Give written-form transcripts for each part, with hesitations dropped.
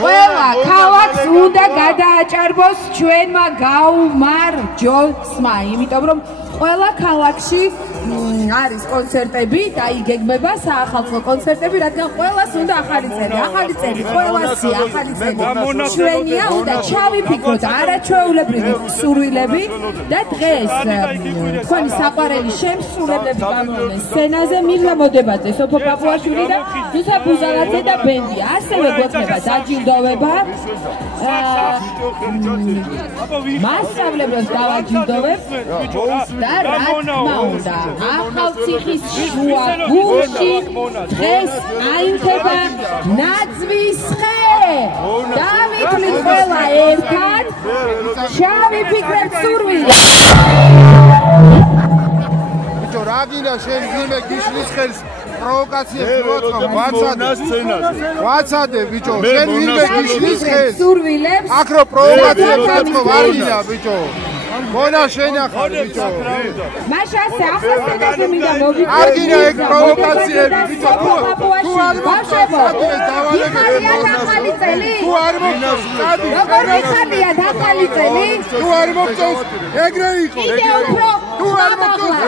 ყველა ქალაქს უნდა გადააჭარბოს ჩვენმა გაუმარჯოსმა, იმიტომ რომ ყველა ქალაქში არის კონცერტები და იგეგმება საახალწლო კონცერტები, რადგან ყველას უნდა ახალი წელი, ყველასია ახალი წელი. ჩვენია უნდა ჩავიფიქროთ არაჩვეულებრივი სურვილები და დღეს თქვენი საყვარელი შემსრულებლები გამოვლენ სცენაზე, მირლა მოდებაძე, სოფო პაპუაშვილი და რუსა ბუზალაძე და ბენდი. ასევე გვექნება დაჯილდოვება. მასწავლებლებს დავაჯილდოვებ და რა თქმა უნდა, ახალციხის შუა გულში დღეს აინთება ნაძვის ხე. დავითვლით ყველა ერთად, შევიფიქრეთ სურვილს. ბიჭო, რა გინდა შენ ვინმე გიშლის ხელს პროვოკაციებს ვაცადე ბიჭო, შენ ვინმე გიშლის ხელს სურვილებს აქ რო პროვოკაციებს არ გინდა ბიჭო. მონა შენ ახალ ბიჭო. მაშა ასე ახალწელზე მინდა მოვიწყო. არ გინდა ეგ პროვოკაციები ბიჭო. თუ არ მოხდებოდა ახალი წელი. თუ არ მოხდებოდა როგორ მიხარია ახალი წელი? თუ არ მოხდებოდა ეგრე იყო. კიდე უფრო თუ არ მოხდებოდა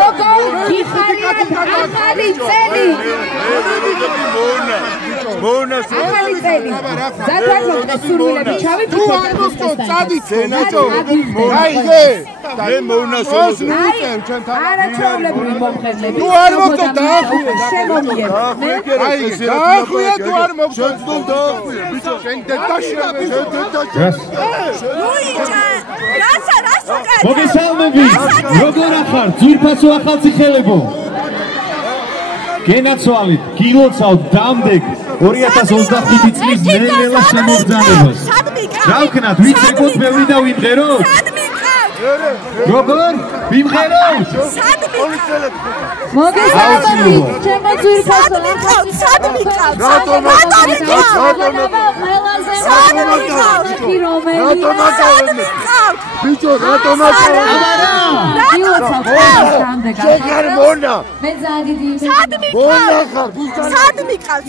როგორ მიხარია ახალი წელი? მონა ახალი წელი. ზადაგოთ სურვილები ჩავიფიქროთ. თუ არ მოხდებოდა წადიცე ბიჭო. აიგე მე მოუნასოს არაჩვეულებრივი მომხრეები. თუ არ მოხდებოდა დაახუე შემომიერთ. აიგე დაახუე თუ არ მოხდებოდა დაახუე ბიჭო. შენ დედაშია მოგესალმები, როგორ ახარ, ძვირფასო ახალციხელებო? გენაცვალით, გილოცავთ დამდეგ 2025 წლის ნელ-ნელა შემოგზავნებას. გავქნათ, ვინც ეკოთ ბევრი და ვიმღეროთ? როგორ? ვიმღეროთ? მოგესალმებით, ჩემო ძვირფასო ახალციხელებო. რატომ ბიჭო, რატომ შეგარ მონა მე ძალიან დიდი მონა ხარ სად მიყავ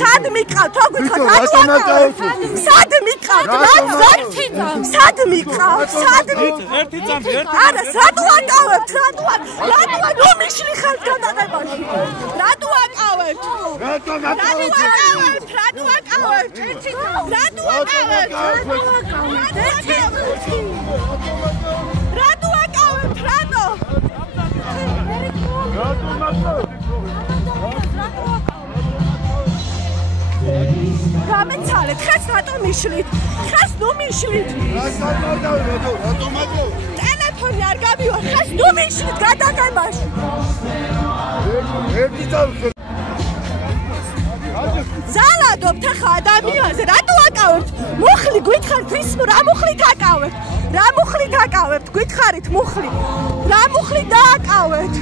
სად მიყავ თო გითხოთ სად მიყავ ერთი წამი არა რატო აკავებთ რატო მიშლი ხართ გადაღებაში რატო აკავებთ გამეცალეთ ხეს რატო მიშლით ხეს ნუ მიშლით ტელეფონი არ გამივარ ხეს ნუ მიშლით გადაღებაში ზალადობთ ახლა ადამიანზე რატო აკავებთ მუხლი გითხარით ის რა მუხლით აკავებთ რა მუხლით აკავებთ გითხარით მუხლი რა მუხლი დააკავებთ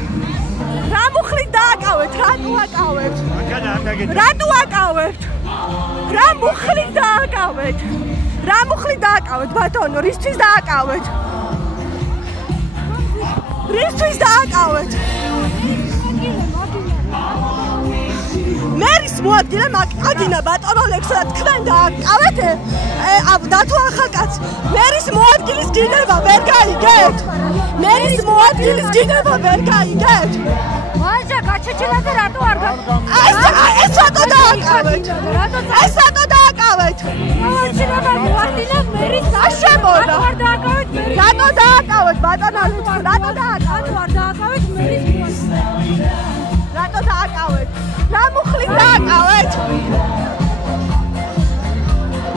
რატო აკავებთ რა მუხლი დააკავეთ ბატონო რისთვის დააკავეთ მერის მოადგილე მაგინა ბატონო ლექსა თქვენ დააკავეთ დათო ახალკაც მერის მოადგილის გინება ვერ გაიგეთ ვაჟა გაჩეჩილაზე რატო არ ეს რატო დააკავეთ მოვაჩინება მოადგილე მერის აშემოდა რატო დააკავეთ ბატონო რატო დააკავეთ